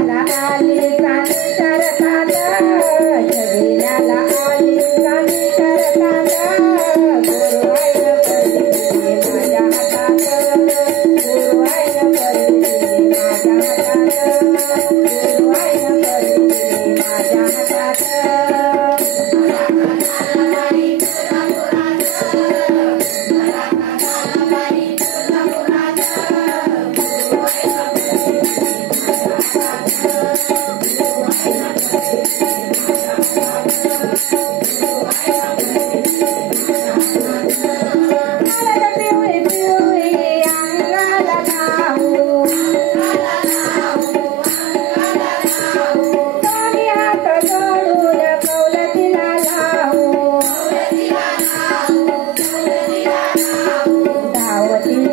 छबिण्याला आली कानी करतात छबिण्याला आली कानी करतात गुरुवाईन पडली माझ्या हातात गुरुवाईन पडली माझ्या हातात गुरुवाईन पडली माझ्या हातात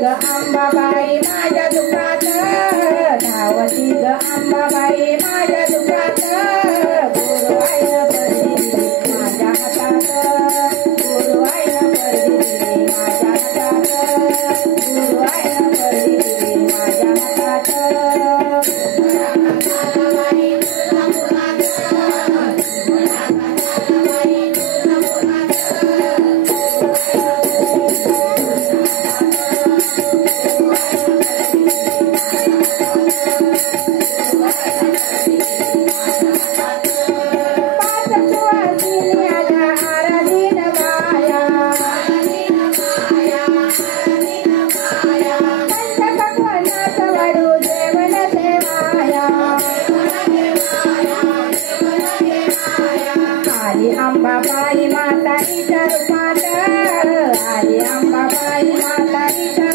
अंबाबाई माझ्या दुखात धावती ग अंबाबाई माझ्या दुखात गुरुवाईन पडली माझ्या हातात गुरुवाईन पडली माझ्या हातात गुरुवाईन पडली माझ्या हातात अंबाबाई माता रूपात आली अंबाबाई माता